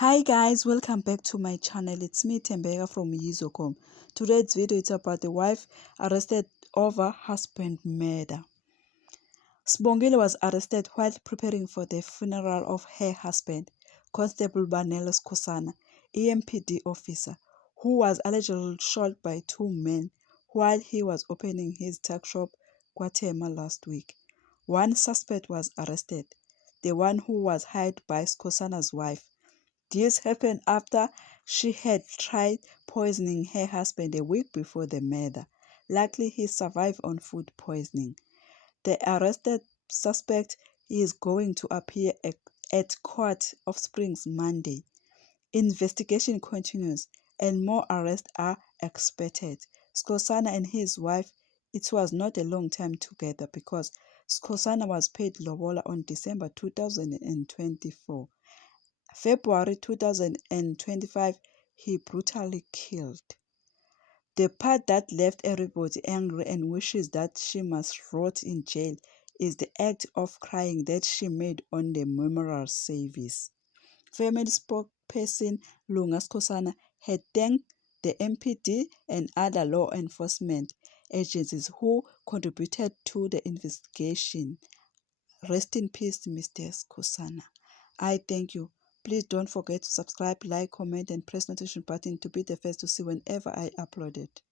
Hi guys, welcome back to my channel. It's me Tembeka from Yizocom. Today's video is about the wife arrested over husband murder. Sibongile was arrested while preparing for the funeral of her husband, Constable Banelo Skhosana, EMPD officer, who was allegedly shot by two men while he was opening his tuck shop Guatemala last week. One suspect was arrested, the one who was hired by Skhosana's wife. This happened after she had tried poisoning her husband a week before the murder. Luckily, he survived on food poisoning. The arrested suspect is going to appear at court of Springs Monday. Investigation continues and more arrests are expected. Skhosana and his wife, it was not a long time together because Skhosana was paid lobola on December 2024. February 2025, he brutally killed. The part that left everybody angry and wishes that she must rot in jail is the act of crying that she made on the memorial service. Family spokesperson Lunga Skhosana had thanked the MPD and other law enforcement agencies who contributed to the investigation. Rest in peace, Mr. Skhosana. I thank you. Please don't forget to subscribe, like, comment, and press notification button to be the first to see whenever I upload it.